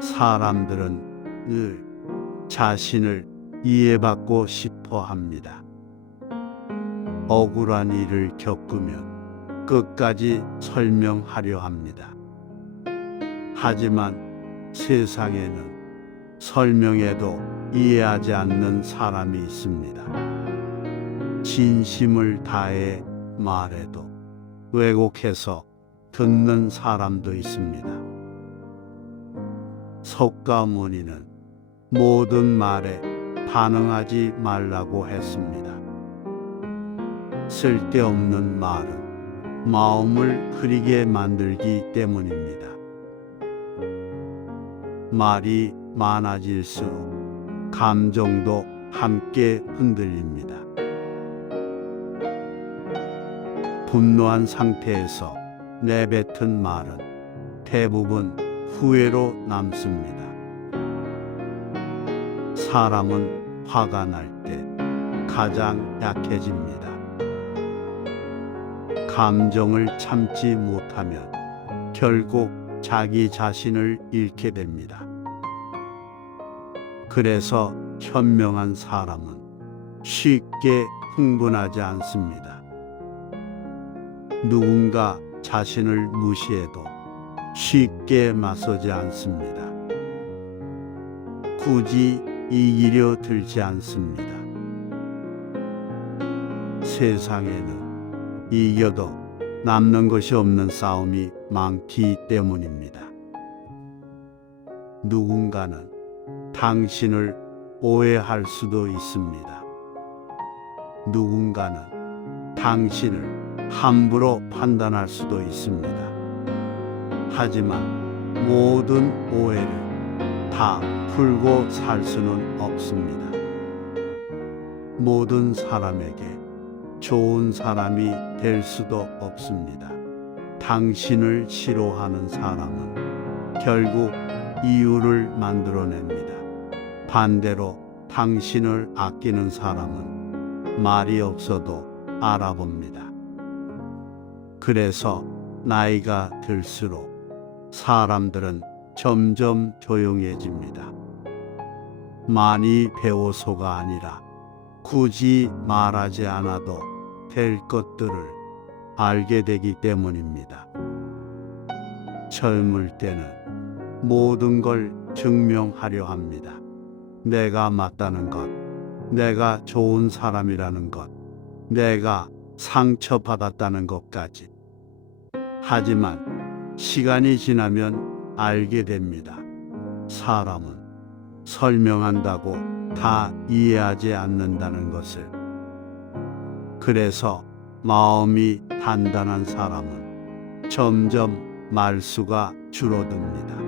사람들은 늘 자신을 이해받고 싶어 합니다. 억울한 일을 겪으면 끝까지 설명하려 합니다. 하지만 세상에는 설명해도 이해하지 않는 사람이 있습니다. 진심을 다해 말해도 왜곡해서 듣는 사람도 있습니다. 석가모니는 모든 말에 반응하지 말라고 했습니다. 쓸데없는 말은 마음을 흐리게 만들기 때문입니다. 말이 많아질수록 감정도 함께 흔들립니다. 분노한 상태에서 내뱉은 말은 대부분 후회로 남습니다. 사람은 화가 날 때 가장 약해집니다. 감정을 참지 못하면 결국 자기 자신을 잃게 됩니다. 그래서 현명한 사람은 쉽게 흥분하지 않습니다. 누군가 자신을 무시해도 쉽게 맞서지 않습니다. 굳이 이기려 들지 않습니다. 세상에는 이겨도 남는 것이 없는 싸움이 많기 때문입니다. 누군가는 당신을 오해할 수도 있습니다. 누군가는 당신을 함부로 판단할 수도 있습니다. 하지만 모든 오해를 다 풀고 살 수는 없습니다. 모든 사람에게 좋은 사람이 될 수도 없습니다. 당신을 싫어하는 사람은 결국 이유를 만들어냅니다. 반대로 당신을 아끼는 사람은 말이 없어도 알아봅니다. 그래서 나이가 들수록 사람들은 점점 조용해집니다. 많이 배워서가 아니라 굳이 말하지 않아도 될 것들을 알게 되기 때문입니다. 젊을 때는 모든 걸 증명하려 합니다. 내가 맞다는 것, 내가 좋은 사람이라는 것, 내가 상처받았다는 것까지. 하지만 시간이 지나면 알게 됩니다. 사람은 설명한다고 다 이해하지 않는다는 것을. 그래서 마음이 단단한 사람은 점점 말수가 줄어듭니다.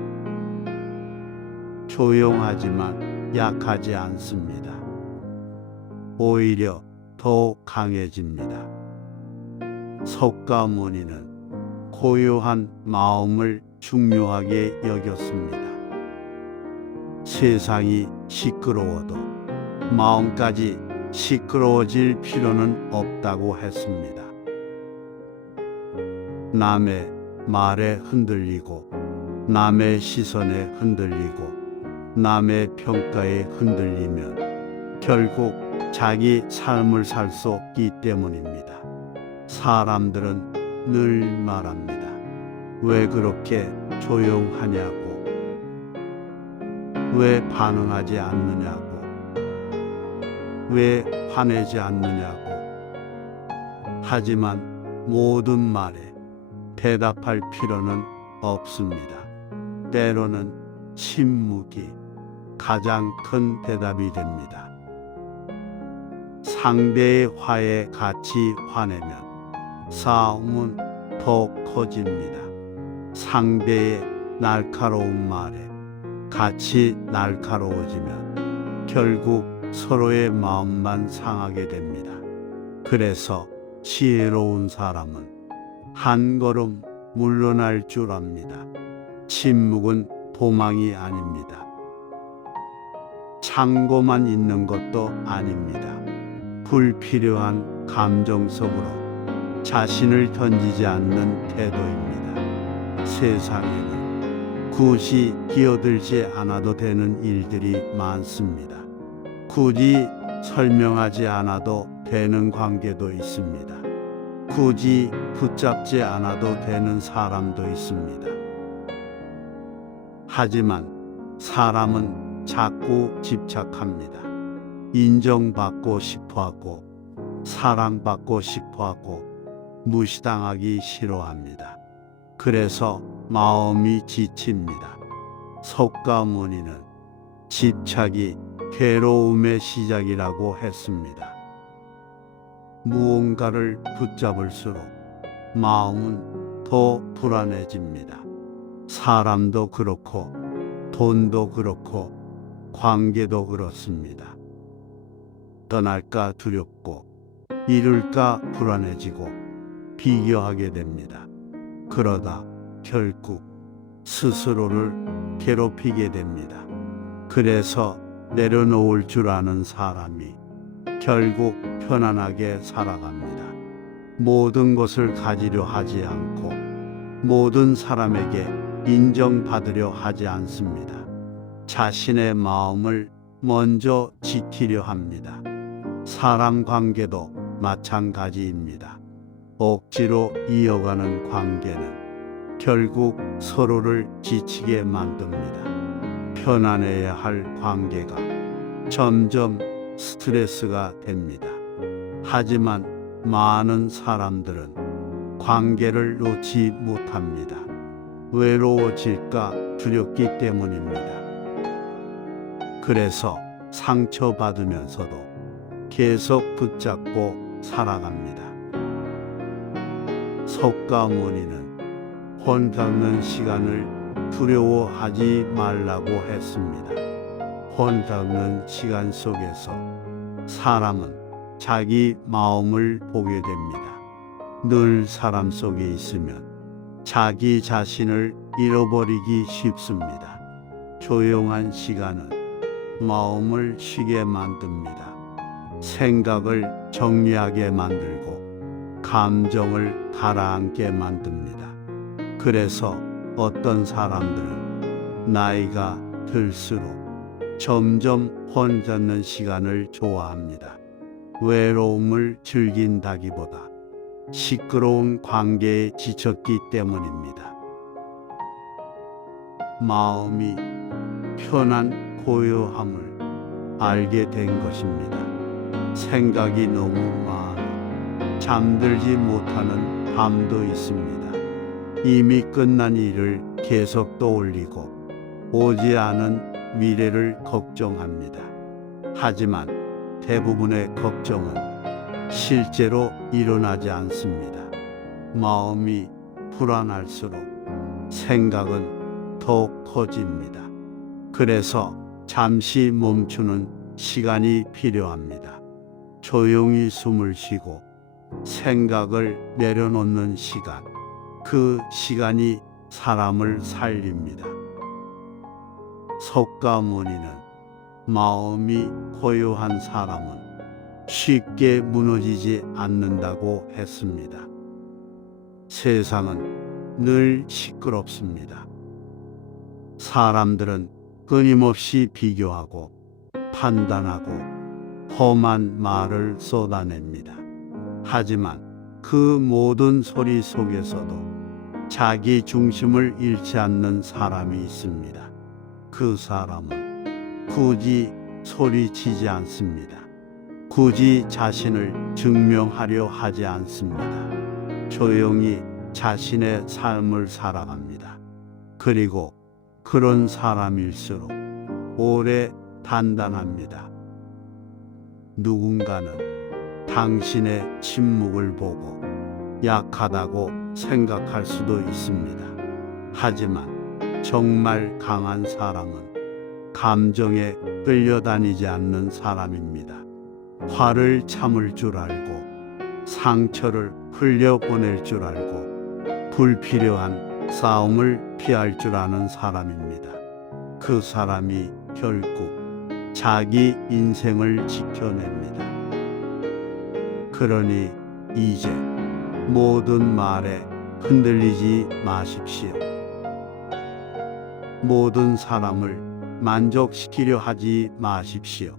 조용하지만 약하지 않습니다. 오히려 더 강해집니다. 석가모니는 고요한 마음을 중요하게 여겼습니다. 세상이 시끄러워도 마음까지 시끄러워질 필요는 없다고 했습니다. 남의 말에 흔들리고, 남의 시선에 흔들리고, 남의 평가에 흔들리면 결국 자기 삶을 살 수 없기 때문입니다. 사람들은 늘 말합니다. 왜 그렇게 조용하냐고, 왜 반응하지 않느냐고, 왜 화내지 않느냐고. 하지만 모든 말에 대답할 필요는 없습니다. 때로는 침묵이 가장 큰 대답이 됩니다. 상대의 화에 같이 화내면 싸움은 더 커집니다. 상대의 날카로운 말에 같이 날카로워지면 결국 서로의 마음만 상하게 됩니다. 그래서 지혜로운 사람은 한 걸음 물러날 줄 압니다. 침묵은 도망이 아닙니다. 참고만 있는 것도 아닙니다. 불필요한 감정 속으로 자신을 던지지 않는 태도입니다. 세상에는 굳이 끼어들지 않아도 되는 일들이 많습니다. 굳이 설명하지 않아도 되는 관계도 있습니다. 굳이 붙잡지 않아도 되는 사람도 있습니다. 하지만 사람은 자꾸 집착합니다. 인정받고 싶어하고 사랑받고 싶어하고 무시당하기 싫어합니다. 그래서 마음이 지칩니다. 석가모니는 집착이 괴로움의 시작이라고 했습니다. 무언가를 붙잡을수록 마음은 더 불안해집니다. 사람도 그렇고 돈도 그렇고 관계도 그렇습니다. 떠날까 두렵고 잃을까 불안해지고 비교하게 됩니다. 그러다 결국 스스로를 괴롭히게 됩니다. 그래서 내려놓을 줄 아는 사람이 결국 편안하게 살아갑니다. 모든 것을 가지려 하지 않고 모든 사람에게 인정받으려 하지 않습니다. 자신의 마음을 먼저 지키려 합니다. 사람 관계도 마찬가지입니다. 억지로 이어가는 관계는 결국 서로를 지치게 만듭니다. 편안해야 할 관계가 점점 스트레스가 됩니다. 하지만 많은 사람들은 관계를 놓지 못합니다. 외로워질까 두렵기 때문입니다. 그래서 상처받으면서도 계속 붙잡고 살아갑니다. 석가모니는 혼 닦는 시간을 두려워하지 말라고 했습니다. 혼 닦는 시간 속에서 사람은 자기 마음을 보게 됩니다. 늘 사람 속에 있으면 자기 자신을 잃어버리기 쉽습니다. 조용한 시간은 마음을 쉬게 만듭니다. 생각을 정리하게 만들고 감정을 가라앉게 만듭니다. 그래서 어떤 사람들은 나이가 들수록 점점 혼잡는 시간을 좋아합니다. 외로움을 즐긴다기보다 시끄러운 관계에 지쳤기 때문입니다. 마음이 편한 고요함을 알게 된 것입니다. 생각이 너무 많아 잠들지 못하는 밤도 있습니다. 이미 끝난 일을 계속 떠올리고 오지 않은 미래를 걱정합니다. 하지만 대부분의 걱정은 실제로 일어나지 않습니다. 마음이 불안할수록 생각은 더 커집니다. 그래서 잠시 멈추는 시간이 필요합니다. 조용히 숨을 쉬고 생각을 내려놓는 시간, 그 시간이 사람을 살립니다. 석가모니는 마음이 고요한 사람은 쉽게 무너지지 않는다고 했습니다. 세상은 늘 시끄럽습니다. 사람들은 끊임없이 비교하고 판단하고 험한 말을 쏟아냅니다. 하지만 그 모든 소리 속에서도 자기 중심을 잃지 않는 사람이 있습니다. 그 사람은 굳이 소리치지 않습니다. 굳이 자신을 증명하려 하지 않습니다. 조용히 자신의 삶을 살아갑니다. 그리고 그런 사람일수록 오래 단단합니다. 누군가는 당신의 침묵을 보고 약하다고 생각할 수도 있습니다. 하지만 정말 강한 사람은 감정에 끌려다니지 않는 사람입니다. 화를 참을 줄 알고 상처를 흘려보낼 줄 알고 불필요한 싸움을 피할 줄 아는 사람입니다. 그 사람이 결국 자기 인생을 지켜냅니다. 그러니 이제 모든 말에 흔들리지 마십시오. 모든 사람을 만족시키려 하지 마십시오.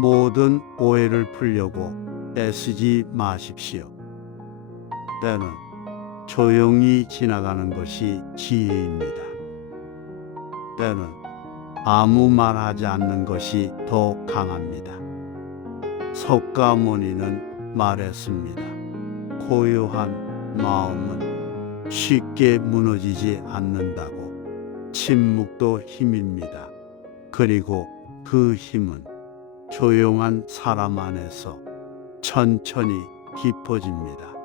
모든 오해를 풀려고 애쓰지 마십시오. 때는 조용히 지나가는 것이 지혜입니다. 때는 아무 말하지 않는 것이 더 강합니다. 석가모니는 말했습니다. 고요한 마음은 쉽게 무너지지 않는다고. 침묵도 힘입니다. 그리고 그 힘은 조용한 사람 안에서 천천히 깊어집니다.